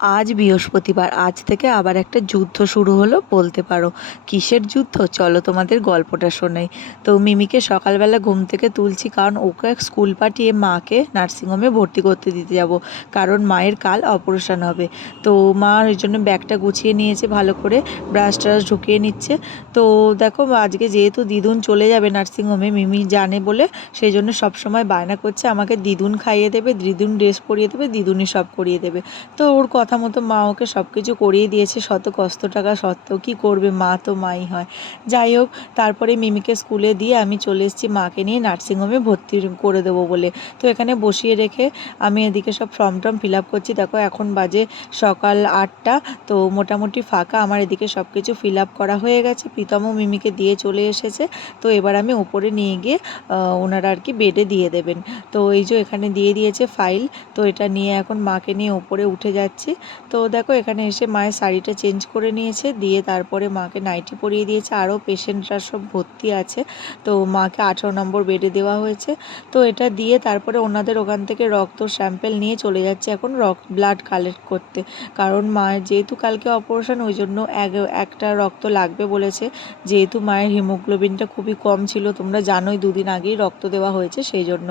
আজ বৃহস্পতিবার, আজ থেকে আবার একটা যুদ্ধ শুরু হলো বলতে পারো। কিসের যুদ্ধ? চলো তোমাদের গল্পটা শোনাই। তো মিমিকে সকালবেলা ঘুম থেকে তুলছি কারণ ওকে এক স্কুল পাঠিয়ে মাকে নার্সিংহোমে ভর্তি করতে দিতে যাব, কারণ মায়ের কাল অপারেশন হবে। তো মা ওই জন্য ব্যাগটা গুছিয়ে নিয়েছে ভালো করে ব্রাশ ট্রাশ ঢুকিয়ে নিচ্ছে। তো দেখো আজকে যেহেতু দিদুন চলে যাবে নার্সিংহোমে মিমি জানে বলে সেই জন্য সবসময় বায়না করছে, আমাকে দিদুন খাইয়ে দেবে, দিদুন ড্রেস পরিয়ে দেবে, দিদুনই সব করিয়ে দেবে। তো ওর কথা মতো মা ওকে সব কিছু করিয়ে দিয়েছে, শত কষ্ট টাকা সত্ত্বেও কী করবে মা তো মাই হয়। যাই হোক, তারপরে মিমিকে স্কুলে দিয়ে আমি চলে এসেছি মাকে নিয়ে নার্সিংহোমে ভর্তি করে দেবো বলে। তো এখানে বসিয়ে রেখে আমি এদিকে সব ফর্ম টর্ম ফিল আপ করছি। দেখো এখন বাজে সকাল আটটা, তো মোটামুটি ফাঁকা আমার এদিকে সব কিছু ফিল আপ করা হয়ে গেছে। প্রীতমও মিমিকে দিয়ে চলে এসেছে। তো এবার আমি উপরে নিয়ে গিয়ে ওনারা আর কি বেডে দিয়ে দেবেন। তো এই যে এখানে দিয়ে দিয়েছে ফাইল, তো এটা নিয়ে এখন মাকে নিয়ে উপরে উঠে যাচ্ছি। তো দেখো এখানে এসে মায়ের শাড়িটা চেঞ্জ করে নিয়েছে, দিয়ে তারপরে মাকে নাইটি পরিয়ে দিয়েছে। আরও পেশেন্টরা সব ভর্তি আছে, তো মাকে আঠেরো নম্বর বেডে দেওয়া হয়েছে। তো এটা দিয়ে তারপরে ওনাদের ওখান থেকে রক্ত স্যাম্পেল নিয়ে চলে যাচ্ছে এখন রক্ত, ব্লাড কালেক্ট করতে। কারণ মায়ের যেহেতু কালকে অপারেশন, ওই জন্য এক, একটা রক্ত লাগবে বলেছে। যেহেতু মায়ের হিমোগ্লোবিনটা খুবই কম ছিল, তোমরা জানোই দুদিন আগেই রক্ত দেওয়া হয়েছে সেই জন্য।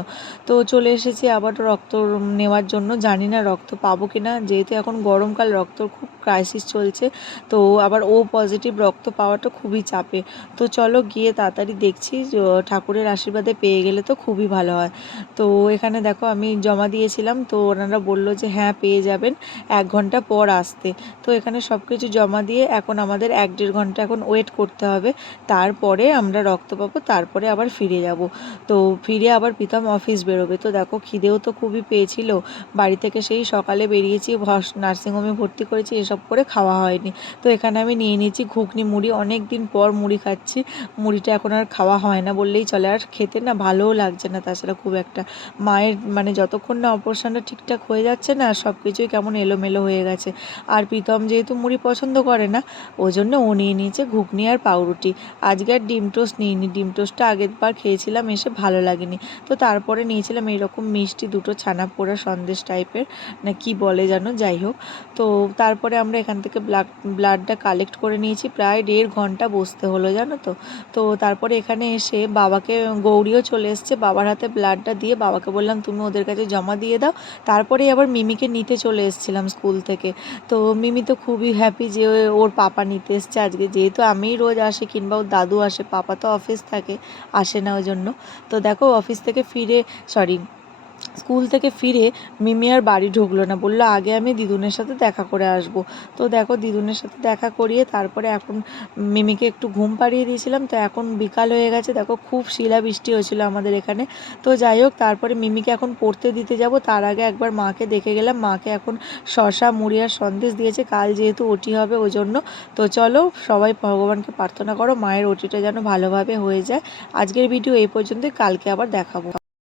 তো চলে এসেছি আবার রক্ত নেওয়ার জন্য। জানি না রক্ত পাবো কি না যেহেতু এখন গরমকাল রক্তর খুব ক্রাইসিস চলছে, তো আবার ও পজিটিভ রক্ত পাওয়াটা খুবই চাপে। তো চলো গিয়ে তাড়াতাড়ি দেখছি ঠাকুরের আশীর্বাদে পেয়ে গেলে তো খুবই ভালো হয়। তো এখানে দেখো আমি জমা দিয়েছিলাম, তো ওনারা বলল যে হ্যাঁ পেয়ে যাবেন এক ঘণ্টা পর আসতে। তো এখানে সব কিছু জমা দিয়ে এখন আমাদের এক দেড় ঘণ্টা এখন ওয়েট করতে হবে। তারপরে আমরা রক্ত পাবো, তারপরে আবার ফিরে যাব। তো ফিরে আবার প্রীতম অফিস বেরোবে। তো দেখো খিদেও তো খুবই পেয়েছিল। বাড়ি থেকে সেই সকালে বেরিয়েছি হস- নার্সিংহোমে ভর্তি করেছি, এসব করে খাওয়া হয়নি। তো এখানে আমি নিয়ে নিয়েছি ঘুগনি মুড়ি। অনেক দিন পর মুড়ি খাচ্ছি। মুড়িটা এখন আর খাওয়া হয় না বললেই চলে। আর খেতে না ভালোও লাগছে না। তাছাড়া খুব একটা মায়ের মানে যতক্ষণ না অপারেশনটা ঠিকঠাক হয়ে যাচ্ছে না, সব কিছুই কেমন এলোমেলো হয়ে গেছে। আর প্রীতম যেহেতু মুড়ি পছন্দ করে না ওই জন্য ও নিয়ে নিয়েছে ঘুগনি আর পাউরুটি। আজকে আর ডিম টোস্ট নিইনি। ডিম টোস্টটা আগের বার খেয়েছিলাম, এসে ভালো লাগেনি। তো তারপরে নিয়েছিলাম এরকম মিষ্টি দুটো ছানা পোড়া সন্দেশ টাইপের না কি বলে যেন, যাই হোক। তো তারপরে আমরা এখান থেকে ব্লাড ব্লাডটা কালেক্ট করে নিয়েছি। প্রায় দেড় ঘণ্টা বসতে হলো, জানো তো? তো তারপরে এখানে এসে বাবাকে, গৌরীও চলে এসছে বাবার হাতে ব্লাডটা দিয়ে। বাবাকে বললাম, তুমি ওদের কাছে জমা দিয়ে দাও। তারপরে আবার মিমিকে নিতে চলে এসেছিলাম স্কুল থেকে। তো মিমি তো খুবই হ্যাপি যে ওর পাপা নিতে এসছে আজকে। যেহেতু আমিই রোজ আসি কিংবা ওর দাদু আসে, পাপা তো অফিস থাকে, আসে না ওই জন্য। তো দেখো অফিস থেকে ফিরে সরি স্কুল থেকে ফিরে মিমি আর বাড়ি ঢুকলো না। বলল, আগে আমি দিদুনের সাথে দেখা করে আসব। তো দেখো, দিদুনের সাথে দেখা করিয়ে তারপরে এখন মিমিকে একটু ঘুম পাড়িয়ে দিয়েছিলাম। তো এখন বিকাল হয়ে গেছে। দেখো, খুব শিলা বৃষ্টি হয়েছিল আমাদের এখানে। তো যাই হোক, তারপরে মিমিকে এখন পড়তে দিতে যাব। তার আগে একবার মাকে দেখে গেলাম। মাকে এখন শশা, মুড়ি আর সন্দেশ দিয়েছে। কাল যেহেতু ওটি হবে ওই জন্য। তো চলো, সবাই ভগবানকে প্রার্থনা করো, মায়ের ওটিটা যেন ভালোভাবে হয়ে যায়। আজকের ভিডিও এই পর্যন্তই। কালকে আবার দেখাবো।